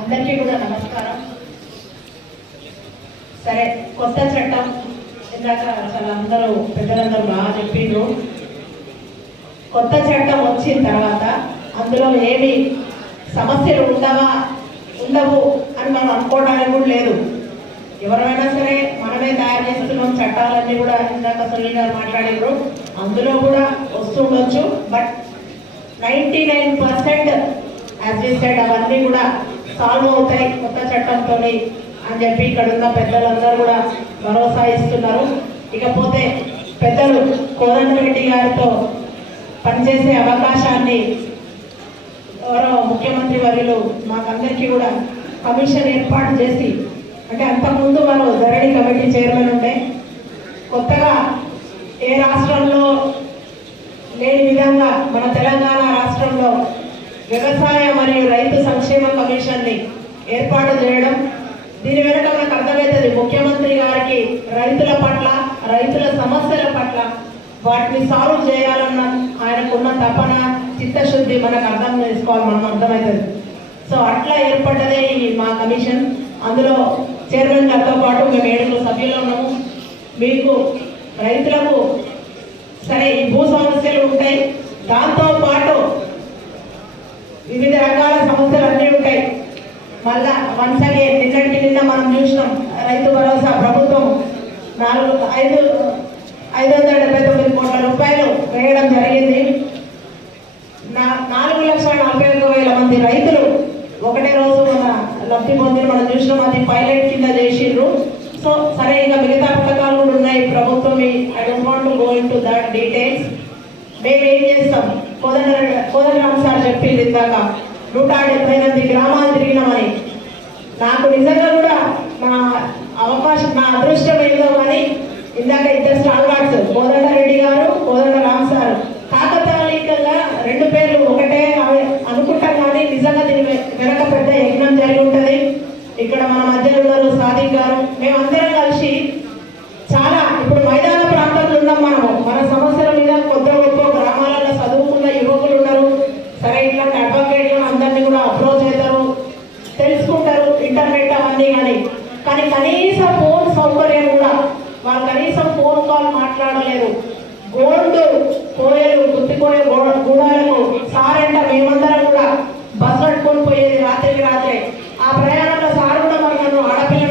అందరికీ కూడా నమస్కారం. సరే, కొత్త చట్టం ఇందాక అసలు అందరూ పెద్దలందరూ బాగా చెప్పిండ్రు. కొత్త చట్టం వచ్చిన తర్వాత అందులో ఏమి సమస్యలు ఉండవు అని మనం అనుకోవడానికి కూడా లేదు. ఎవరైనా సరే మనమే తయారు చేస్తున్నాం చట్టాలన్నీ కూడా. ఇందాక సునీల్ గారు మాట్లాడారు, అందులో కూడా వస్తుండొచ్చు. బట్ 99% యాజ్ వి సెడ్ అవన్నీ కూడా సాల్వ్ అవుతాయి కొత్త చట్టంతో అని చెప్పి ఇక్కడ ఉన్న పెద్దలందరూ కూడా భరోసా ఇస్తున్నారు. ఇకపోతే పెద్దలు కోదండరెడ్డి గారితో పనిచేసే అవకాశాన్ని గౌరవ ముఖ్యమంత్రి వర్యులు మాకందరికీ కూడా కమిషన్ ఏర్పాటు చేసి, అంటే అంతకుముందు వారు ధరణి కమిటీ చైర్మన్ ఉండే, కొత్తగా ఏ రాష్ట్రంలో లేని విధంగా మన తెలంగాణ రాష్ట్రంలో వ్యవసాయ మరియు రైతు సంక్షేమ కమిషన్ని ఏర్పాటు చేయడం. దీని వెనుక మనకు అర్థమవుతుంది ముఖ్యమంత్రి గారికి రైతుల పట్ల, రైతుల సమస్యల పట్ల వాటిని సాల్వ్ చేయాలన్న ఆయనకున్న తపన, చిత్తశుద్ధి మనకు అర్థం చేసుకోవాలి, మనం అర్థమవుతుంది. సో అట్లా ఏర్పడ్డదే ఈ మా కమిషన్. అందులో చైర్మన్ గారితో పాటు మేము 7 సభ్యులు ఉన్నాము. మీకు రైతులకు సరే ఈ భూ సమస్యలు ఉంటాయి, దాంతో పాటు వివిధ రకాల సమస్యలు అన్నీ ఉంటాయి. మళ్ళా వన్స్ అగైన్ నిన్న మనం చూసినాం, రైతు భరోసా ప్రభుత్వం 579 కోట్ల రూపాయలు వేయడం జరిగింది. 4,41,000 మంది రైతులు ఒకటే రోజు మన లబ్ధి పొంది మనం చూసినాం. అది పైలట్ కింద చేసిండ్రు. సో సరే, ఇక మిగతా పథకాలు కూడా ఉన్నాయి ప్రభుత్వం. I don't want to go in to that details. మేము ఏం చేస్తాం, కోదండరామ్ సార్ చెప్పింది ఇందాక 178 గ్రామాలు తిరిగినామని. నాకు నిజంగా కూడా నా అవకాశం, నా అదృష్టం ఏదో కానీ ఇందాక ఇద్దరు స్టాల్ గార్డ్స్ కోదండరెడ్డి గారు, కోదండరామ్ సార్, కాకతాళీకంగా 2 పేర్లు ఒకటే అనుకుంటాం, కానీ నిజంగా దీని వెనక పెద్ద యజ్ఞం జరిగి ఉంటుంది. ఇక్కడ మన మధ్యలో ఉన్నారు సాదిక్ గారు. మేమందరం కలిసి చాలా ఇప్పుడు మైదాన ప్రాంతంలో ఉన్నాం. మన సమస్యల మీద కొత్త గొప్ప గ్రామాలలో చదువుకున్న యువకులు ఉన్నారు. సరే, ఇట్లాంటి అడ్వకేట్లు అందరినీ కూడా అప్రోచ్ అవుతారు, తెలుసుకుంటారు, ఇంటర్నెట్ అవన్నీ. కానీ కనీసం ఫోన్ సౌకర్యం కూడా వాళ్ళు కనీసం ఫోన్ కాల్ మాట్లాడలేరు. గోల్డ్ కోయలు గుర్తిపోయే గూడాలకు సారంట మేమందరం కూడా బస్ పట్టుకొని పోయేది రాత్రికి రాత్రే. ఆ ప్రయాణంలో సార్ కూడా మరి నన్ను ఆడపిల్ల